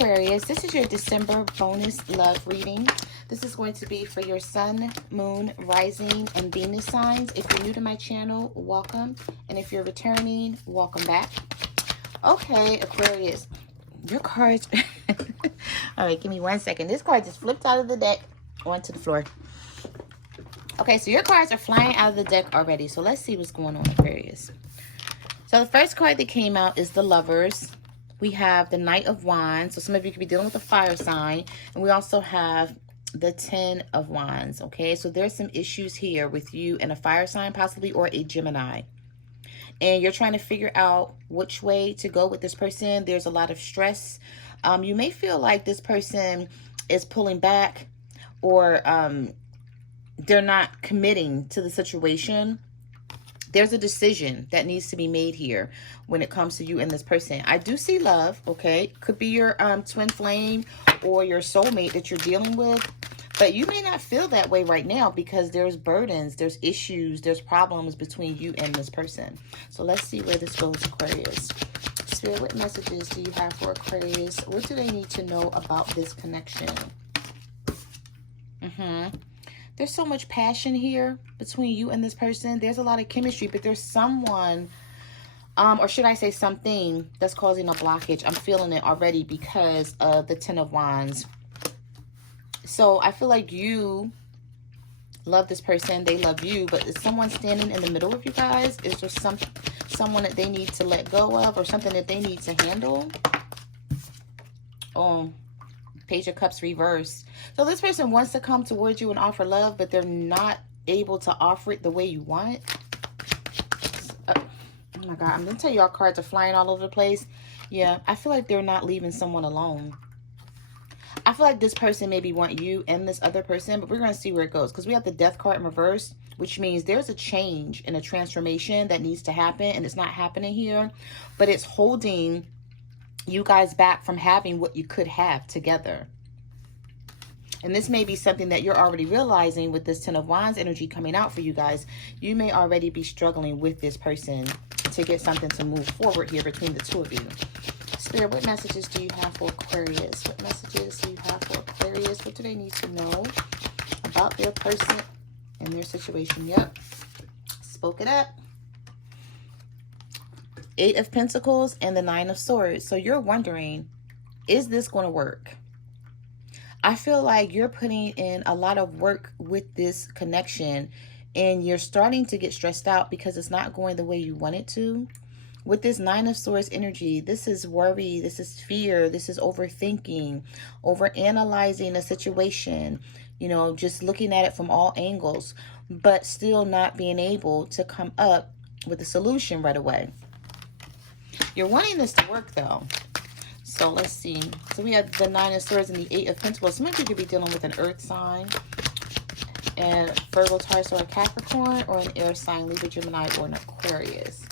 Aquarius, this is your December bonus love reading. This is going to be for your sun, moon, rising, and Venus signs. If you're new to my channel, welcome. And if you're returning, welcome back. Okay, Aquarius, your cards... All right, give me 1 second. This card just flipped out of the deck onto the floor. Okay, so your cards are flying out of the deck already. So let's see what's going on, Aquarius. So the first card that came out is the Lovers. We have the Knight of Wands. So some of you could be dealing with a fire sign. And we also have the 10 of Wands. Okay, so there's some issues here with you and a fire sign possibly, or a Gemini. And you're trying to figure out which way to go with this person. There's a lot of stress. You may feel like this person is pulling back, or they're not committing to the situation. There's a decision that needs to be made here when it comes to you and this person. I do see love, okay? Could be your twin flame or your soulmate that you're dealing with. But you may not feel that way right now because there's burdens, there's issues, there's problems between you and this person. So let's see where this goes, Aquarius. Spirit, what messages do you have for Aquarius? What do they need to know about this connection? There's so much passion here between you and this person. There's a lot of chemistry, but there's someone, or should I say something, that's causing a blockage. I'm feeling it already because of the 10 of Wands. So I feel like you love this person. They love you, but is someone standing in the middle of you guys? Is there someone that they need to let go of, or something that they need to handle? Oh, Page of Cups reversed. So this person wants to come towards you and offer love, but they're not able to offer it the way you want. Oh my God, I'm going to tell you, our cards are flying all over the place. Yeah, I feel like they're not leaving someone alone. I feel like this person maybe want you and this other person, but we're going to see where it goes. Because we have the Death card in reverse, which means there's a change and a transformation that needs to happen. And it's not happening here, but it's holding you guys back from having what you could have together. And this may be something that you're already realizing with this 10 of Wands energy coming out for you guys. You may already be struggling with this person to get something to move forward here between the two of you. Spirit, what messages do you have for Aquarius? What messages do you have for Aquarius? What do they need to know about their person and their situation? Yep. Spoke it up. 8 of Pentacles and the 9 of Swords. So you're wondering, is this going to work? I feel like you're putting in a lot of work with this connection, and you're starting to get stressed out because it's not going the way you want it to. With this 9 of Swords energy, this is worry, this is fear, this is overthinking, overanalyzing a situation, you know, just looking at it from all angles, but still not being able to come up with a solution right away. You're wanting this to work, though. So let's see. So we have the 9 of Swords and the 8 of Pentacles. Some of you could be dealing with an earth sign, and Virgo, Taurus, or a Capricorn, or an air sign, Libra, Gemini, or an Aquarius.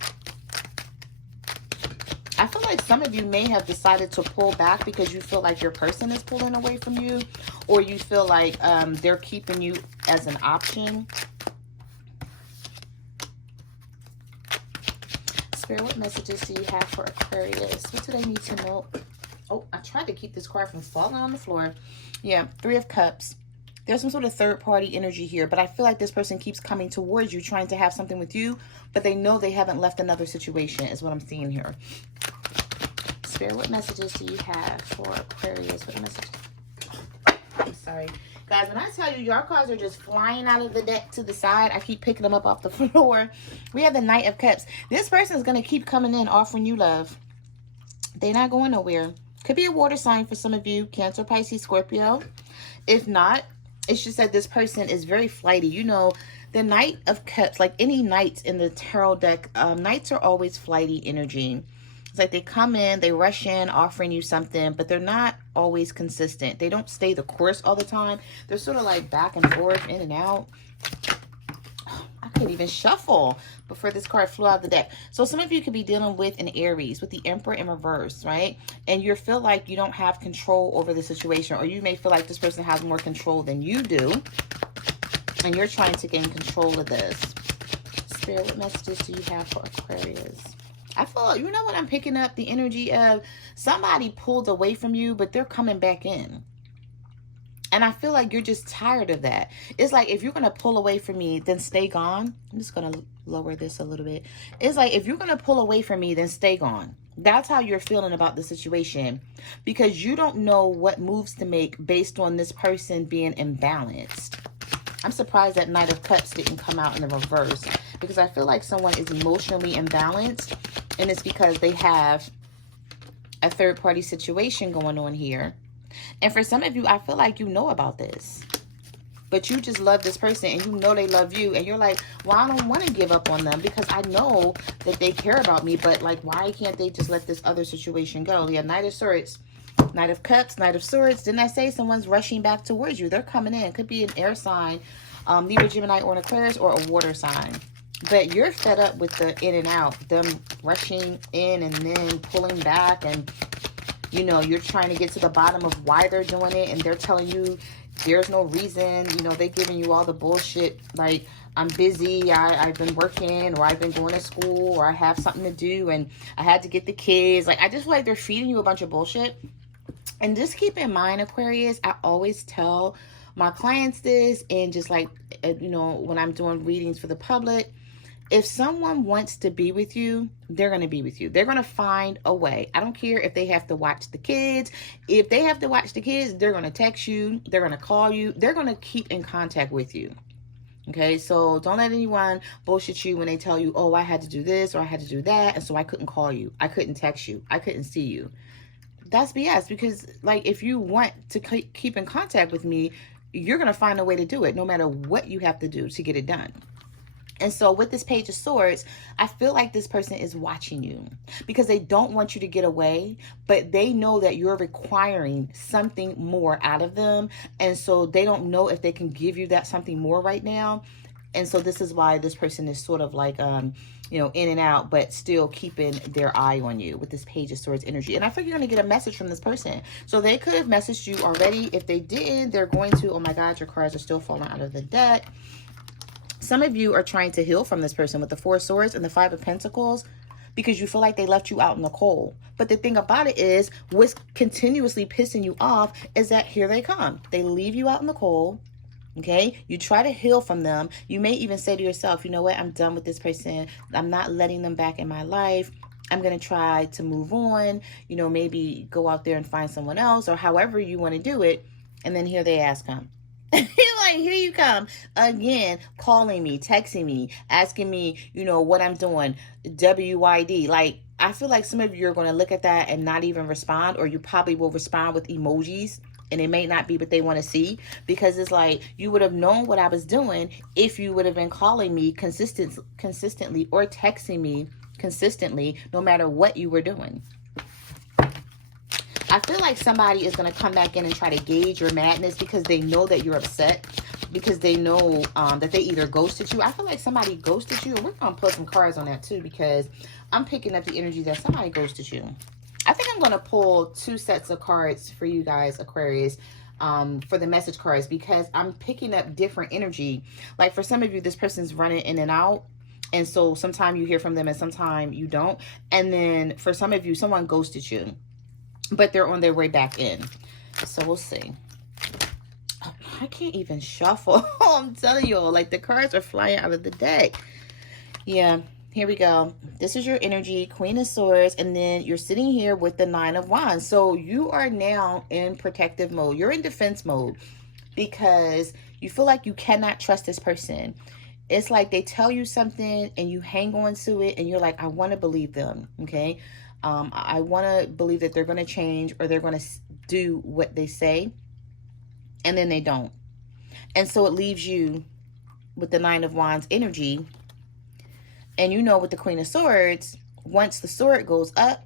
I feel like some of you may have decided to pull back because you feel like your person is pulling away from you, or you feel like they're keeping you as an option. Spirit, what messages do you have for Aquarius? What do they need to know? Oh, I tried to keep this card from falling on the floor. Yeah, 3 of Cups. There's some sort of third-party energy here, but I feel like this person keeps coming towards you, trying to have something with you, but they know they haven't left another situation, is what I'm seeing here. Spirit, what messages do you have for Aquarius? What message? I'm sorry. Guys, when I tell you, your cards are just flying out of the deck to the side, I keep picking them up off the floor. We have the Knight of Cups. This person is going to keep coming in, offering you love. They're not going nowhere. Could be a water sign for some of you, Cancer, Pisces, Scorpio. If not, it's just that this person is very flighty. You know, the Knight of Cups, like any knights in the tarot deck, knights are always flighty energy. It's like they come in, they rush in, offering you something, but they're not always consistent. They don't stay the course all the time. They're sort of like back and forth, in and out. I couldn't even shuffle before this card flew out of the deck. So some of you could be dealing with an Aries, with the Emperor in reverse, right? And you feel like you don't have control over the situation, or you may feel like this person has more control than you do, and you're trying to gain control of this. Spirit, what messages do you have for Aquarius? I feel, you know what I'm picking up? The energy of somebody pulled away from you, but they're coming back in. And I feel like you're just tired of that. It's like, if you're going to pull away from me, then stay gone. I'm just going to lower this a little bit. It's like, if you're going to pull away from me, then stay gone. That's how you're feeling about the situation, because you don't know what moves to make based on this person being imbalanced. I'm surprised that Knight of Cups didn't come out in the reverse, because I feel like someone is emotionally imbalanced, and it's because they have a third-party situation going on here. And for some of you, I feel like you know about this, but you just love this person and you know they love you. And you're like, well, I don't want to give up on them because I know that they care about me. But like, why can't they just let this other situation go? Yeah, Knight of Swords, Knight of Cups, Knight of Swords. Didn't I say someone's rushing back towards you? They're coming in. Could be an air sign, Libra, Gemini, or an Aquarius, or a water sign. But you're fed up with the in and out, them rushing in and then pulling back, and you know, you're trying to get to the bottom of why they're doing it, and they're telling you there's no reason. You know, they're giving you all the bullshit, like, I'm busy, I've been working, or I've been going to school, or I have something to do, and I had to get the kids. Like, I just feel like they're feeding you a bunch of bullshit. And just keep in mind, Aquarius, I always tell my clients this, and just like, you know, when I'm doing readings for the public, if someone wants to be with you, they're going to be with you. They're going to find a way. I don't care if they have to watch the kids. If they have to watch the kids, they're going to text you. They're going to call you. They're going to keep in contact with you. Okay, so don't let anyone bullshit you when they tell you, oh, I had to do this or I had to do that, and so I couldn't call you. I couldn't text you. I couldn't see you. That's BS, because like, if you want to keep in contact with me, you're going to find a way to do it no matter what you have to do to get it done. And so with this Page of Swords, I feel like this person is watching you because they don't want you to get away, but they know that you're requiring something more out of them. And so they don't know if they can give you that something more right now. And so this is why this person is sort of like, you know, in and out, but still keeping their eye on you with this Page of Swords energy. And I think you're going to get a message from this person. So they could have messaged you already. If they didn't, they're going to. Oh my God, your cards are still falling out of the deck. Some of you are trying to heal from this person with the Four of Swords and the Five of Pentacles, because you feel like they left you out in the cold. But the thing about it is, what's continuously pissing you off is that here they come. They leave you out in the cold. Okay, you try to heal from them. You may even say to yourself, you know what, I'm done with this person. I'm not letting them back in my life. I'm going to try to move on, you know, maybe go out there and find someone else, or however you want to do it. And then here they ass come. Like, here you come again, calling me, texting me, asking me, you know, what I'm doing, WYD. Like, I feel like some of you are going to look at that and not even respond, or you probably will respond with emojis, and it may not be what they want to see, because it's like, you would have known what I was doing if you would have been calling me consistently or texting me consistently, no matter what you were doing. I feel like somebody is going to come back in and try to gauge your madness because they know that you're upset, because they know that they either ghosted you. I feel like somebody ghosted you, and we're going to put some cards on that too, because I'm picking up the energy that somebody ghosted you. I think I'm going to pull 2 sets of cards for you guys, Aquarius, for the message cards, because I'm picking up different energy. Like, for some of you, this person's running in and out. And so sometimes you hear from them and sometimes you don't. And then for some of you, someone ghosted you, but they're on their way back in. So we'll see. Oh, I can't even shuffle. I'm telling you all, like, the cards are flying out of the deck. Yeah, here we go. This is your energy, Queen of Swords, and then you're sitting here with the Nine of Wands. So you are now in protective mode. You're in defense mode because you feel like you cannot trust this person. It's like they tell you something and you hang on to it, and you're like, I want to believe them, okay? I want to believe that they're going to change, or they're going to do what they say, and then they don't. And so it leaves you with the Nine of Wands energy. And you know, with the Queen of Swords, once the sword goes up,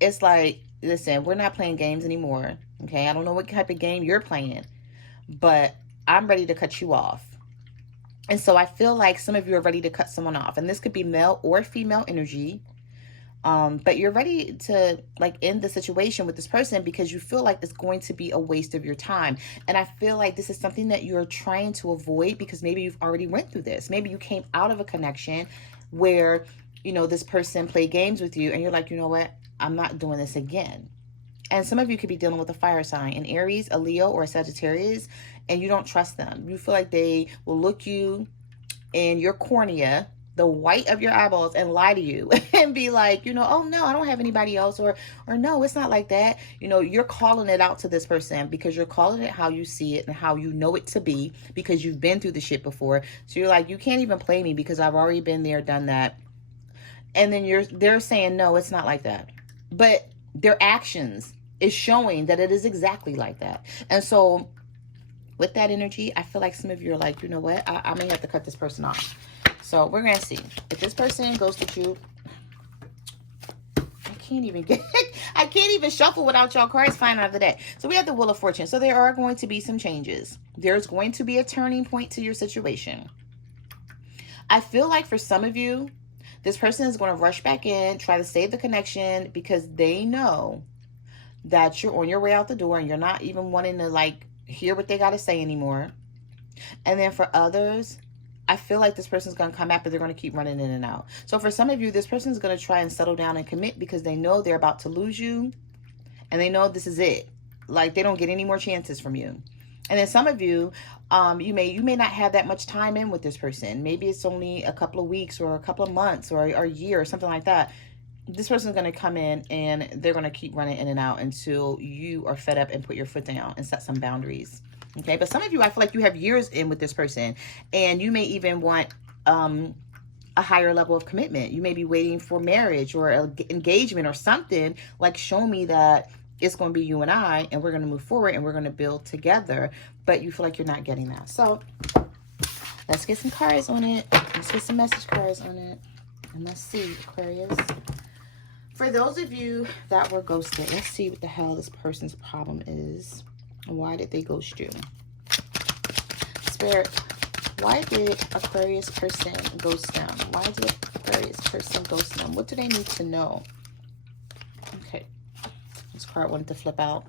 it's like, listen, we're not playing games anymore, okay? I don't know what type of game you're playing, but I'm ready to cut you off. And so I feel like some of you are ready to cut someone off, and this could be male or female energy. But you're ready to, like, end the situation with this person because you feel like it's going to be a waste of your time. And I feel like this is something that you're trying to avoid because maybe you've already went through this. Maybe you came out of a connection where you know, this person play games with you and you're like, you know what? I'm not doing this again. And some of you could be dealing with a fire sign, an Aries, a Leo, or a Sagittarius, and you don't trust them. You feel like they will look you in your cornea, the white of your eyeballs, and lie to you and be like, you know, oh no, I don't have anybody else, or no, it's not like that. You know, you're calling it out to this person because you're calling it how you see it and how you know it to be because you've been through the shit before. So you're like, you can't even play me because I've already been there, done that. And then they're saying, no, it's not like that. But their actions is showing that it is exactly like that. And so with that energy, I feel like some of you are like, you know what? I may have to cut this person off. So we're going to see. If this person ghosted you, I can't even shuffle without y'all cards flying out of the deck. So we have the Wheel of Fortune. So there are going to be some changes. There's going to be a turning point to your situation. I feel like for some of you, this person is going to rush back in, try to save the connection because they know that you're on your way out the door and you're not even wanting to like hear what they got to say anymore. And then for others, I feel like this person's going to come back, but they're going to keep running in and out. So for some of you, this person's going to try and settle down and commit because they know they're about to lose you and they know this is it. Like they don't get any more chances from you. And then some of you, you may not have that much time in with this person. Maybe it's only a couple of weeks or a couple of months or a year or something like that. This person's going to come in and they're going to keep running in and out until you are fed up and put your foot down and set some boundaries. Okay. But some of you, I feel like you have years in with this person and you may even want a higher level of commitment. You may be waiting for marriage or engagement or something like, show me that it's going to be you and I, and we're going to move forward and we're going to build together. But you feel like you're not getting that. So let's get some cards on it. Let's get some message cards on it. And let's see, Aquarius. For those of you that were ghosted, let's see what the hell this person's problem is. Why did they ghost you? Spirit, why did Aquarius person ghost them? Why did Aquarius person ghost them? What do they need to know? Okay. This card wanted to flip out.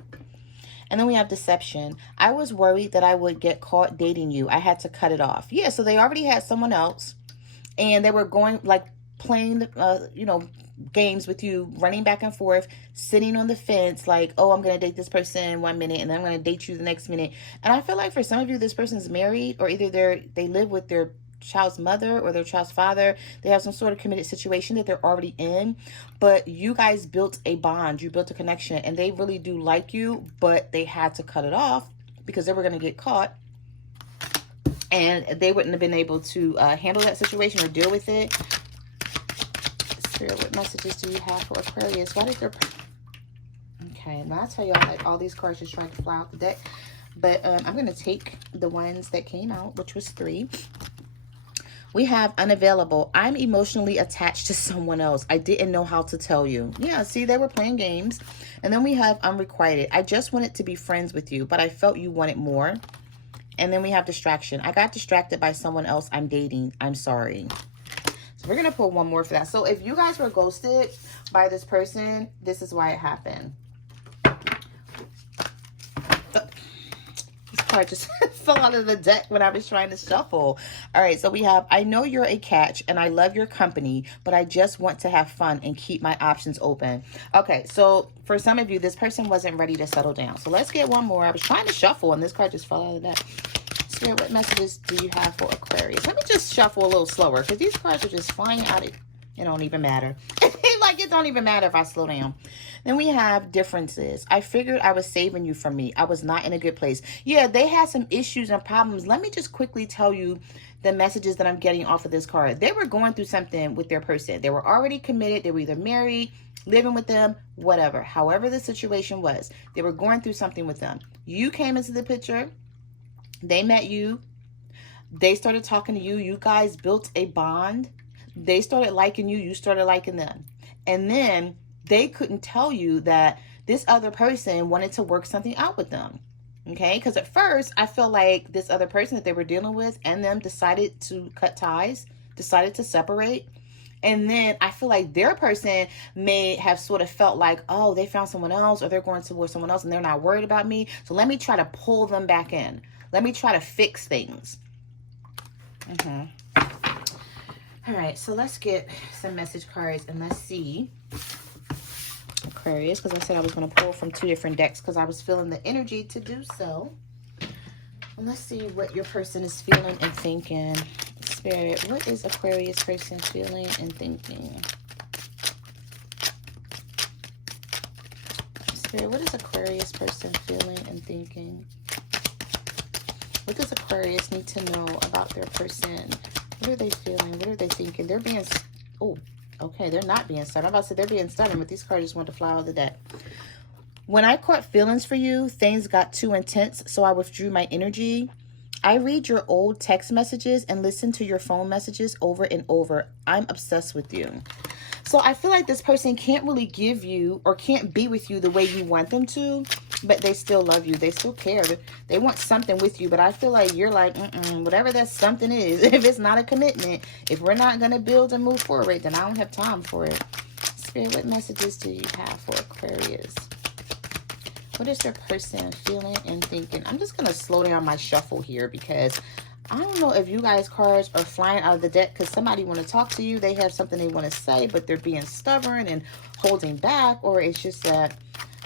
And then we have deception. I was worried that I would get caught dating you. I had to cut it off. Yeah, so they already had someone else. And they were going, like, playing, you know, games with you, running back and forth, sitting on the fence, like, oh, I'm going to date this person 1 minute, and then I'm going to date you the next minute. And I feel like for some of you, this person's married, or either they live with their child's mother or their child's father. They have some sort of committed situation that they're already in, but you guys built a bond, you built a connection, and they really do like you, but they had to cut it off because they were going to get caught and they wouldn't have been able to handle that situation or deal with it. Spirit, what messages do you have for Aquarius? Why did their... Okay, now I tell y'all, like, all these cards just trying to fly out the deck, but I'm going to take the ones that came out, which was 3. We have unavailable. I'm emotionally attached to someone else. I didn't know how to tell you. Yeah, see, they were playing games. And then we have unrequited. I just wanted to be friends with you, but I felt you wanted more. And then we have distraction. I got distracted by someone else I'm dating. I'm sorry. So we're going to pull one more for that. So if you guys were ghosted by this person, this is why it happened. This card just fell out of the deck when I was trying to shuffle. All right, so we have, I know you're a catch and I love your company, but I just want to have fun and keep my options open. Okay, so for some of you, this person wasn't ready to settle down. So let's get one more. I was trying to shuffle and this card just fell out of the deck. Spirit, what messages do you have for Aquarius? Let me just shuffle a little slower because these cards are just flying out. It don't even matter. Like, it don't even matter if I slow down. Then we have differences. I figured I was saving you from me. I was not in a good place. Yeah, they had some issues and problems. Let me just quickly tell you the messages that I'm getting off of this card. They were going through something with their person. They were already committed. They were either married, living with them, whatever. However the situation was, they were going through something with them. You came into the picture. They met you. They started talking to you. You guys built a bond. They started liking you. You started liking them. And then they couldn't tell you that this other person wanted to work something out with them. Okay? Because at first, I feel like this other person that they were dealing with and them decided to cut ties, decided to separate. And then I feel like their person may have sort of felt like, oh, they found someone else or they're going towards someone else and they're not worried about me. So let me try to pull them back in. Let me try to fix things. All right, so let's get some message cards and let's see, Aquarius, because I said I was going to pull from 2 different decks because I was feeling the energy to do so. And let's see what your person is feeling and thinking. Spirit, what is Aquarius person feeling and thinking? Spirit, what is Aquarius person feeling and thinking? What does Aquarius need to know about their person? What are they feeling? What are they thinking? They're being... Oh, okay. They're not being stubborn. I'm about to say they're being stubborn, but these cards just want to fly out of the deck. When I caught feelings for you, things got too intense, so I withdrew my energy. I read your old text messages and listen to your phone messages over and over. I'm obsessed with you. So I feel like this person can't really give you or can't be with you the way you want them to, but they still love you. They still care. They want something with you, but I feel like you're like, whatever that something is, if it's not a commitment, if we're not going to build and move forward, then I don't have time for it. Spirit, what messages do you have for Aquarius? What is their person feeling and thinking? I'm just going to slow down my shuffle here because I don't know if you guys cards are flying out of the deck because somebody want to talk to you. They have something they want to say, but they're being stubborn and holding back. Or it's just that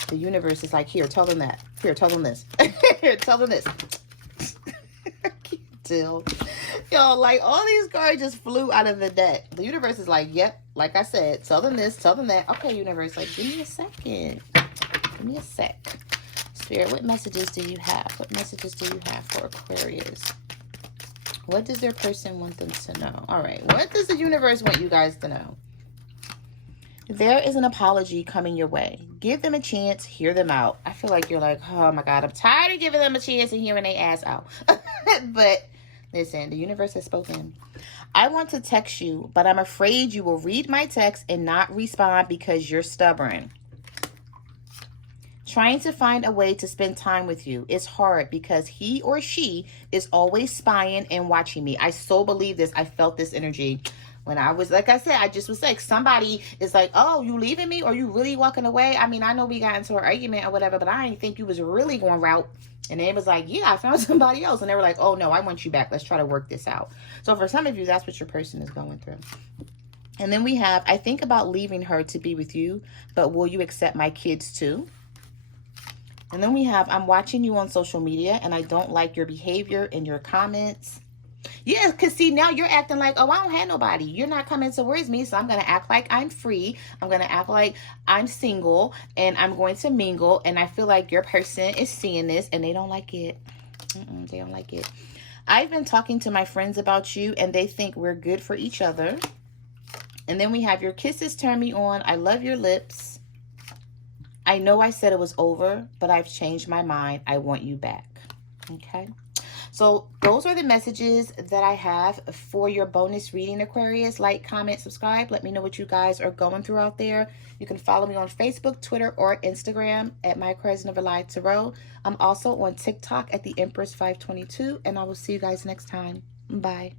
the universe is like, here, tell them that. Here, tell them this. Here, tell them this. I can't tell. Yo, like all these cards just flew out of the deck. The universe is like, yep, like I said, tell them this, tell them that. Okay, universe, like, give me a second. Give me a sec. Spirit, what messages do you have? What messages do you have for Aquarius? What does their person want them to know? All right. What does the universe want you guys to know? There is an apology coming your way. Give them a chance. Hear them out. I feel like you're like, oh my God, I'm tired of giving them a chance and hearing their ass out. But listen, the universe has spoken. I want to text you, but I'm afraid you will read my text and not respond because you're stubborn. Trying to find a way to spend time with you is hard because he or she is always spying and watching me. I so believe this. I felt this energy when I was, like I said, I just was like, somebody is like, oh, you leaving me or you really walking away? I mean, I know we got into an argument or whatever, but I didn't think you was really going route. And they was like, yeah, I found somebody else. And they were like, oh no, I want you back. Let's try to work this out. So for some of you, that's what your person is going through. And then we have, I think about leaving her to be with you, but will you accept my kids too? And then we have, I'm watching you on social media and I don't like your behavior and your comments. Yeah, because see, now you're acting like, oh, I don't have nobody. You're not coming towards me, so I'm going to act like I'm free. I'm going to act like I'm single and I'm going to mingle. And I feel like your person is seeing this and they don't like it. They don't like it. I've been talking to my friends about you and they think we're good for each other. And then we have your kisses turn me on. I love your lips. I know I said it was over, but I've changed my mind. I want you back. Okay. So those are the messages that I have for your bonus reading, Aquarius. Like, comment, subscribe. Let me know what you guys are going through out there. You can follow me on Facebook, Twitter, or Instagram at My Aquarius Never Lied Tarot. I'm also on TikTok at the Empress 522, and I will see you guys next time. Bye.